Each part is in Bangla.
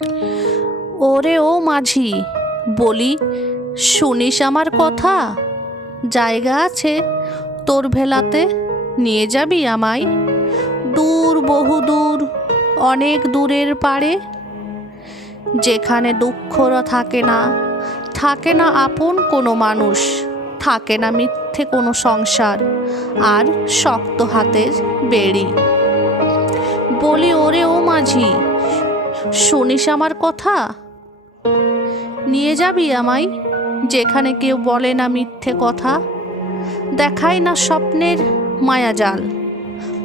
ওরে ও মাঝি, বলি শুনিস আমার কথা? জায়গা আছে তোর ভেলাতে, নিয়ে যাবি আমায় দূর, বহু দূর, অনেক দূরের পারে, যেখানে দুঃখরা থাকে না, থাকে না আপন কোনো মানুষ, থাকে না মিথ্যে কোনো সংসার আর শক্ত হাতের বেড়ি। বলি ওরে ও মাঝি, শুনিস আমার কথা? নিয়ে যাবি আমায় যেখানে কেউ বলে না মিথ্যে কথা, দেখায় না স্বপ্নের মায়াজাল,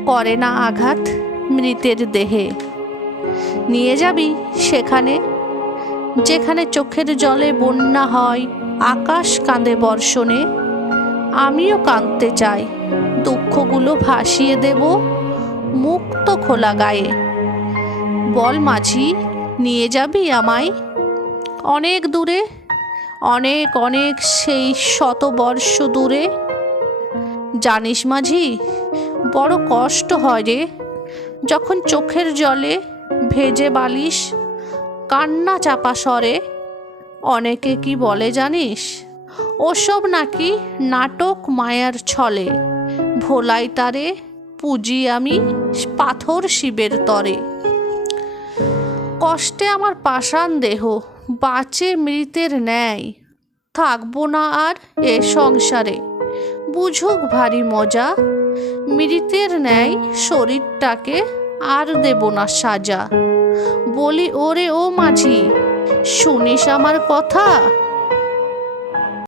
করে না আঘাত মৃতের দেহে। নিয়ে যাবি সেখানে যেখানে চোখের জলে বন্যা হয়, আকাশ কাঁদে বর্ষণে। আমিও কাঁদতে চাই, দুঃখগুলো ভাসিয়ে দেব মুক্ত খোলা গায়ে। বল মাঝি, নিয়ে যাবি আমায় অনেক দূরে, অনেক অনেক সেই শতবর্ষ দূরে। জানিস মাঝি, বড় কষ্ট হয় রে যখন চোখের জলে ভেজে বালিশ, কান্না চাপা স্বরে। অনেকে কি বলে জানিস, ওসব নাকি নাটক মায়ার ছলে, ভোলাই তারে পুজি আমি পাথর শিবের তরে। কষ্টে আমার পাষাণ দেহ বাঁচে মৃতের ন্যায়, থাকবো না আর এ সংসারে, বুঝুক ভারী মজা। মৃতের ন্যায় শরীরটাকে আর দেব না সাজা। বলি ওরে ও মাঝি, শুনিস আমার কথা?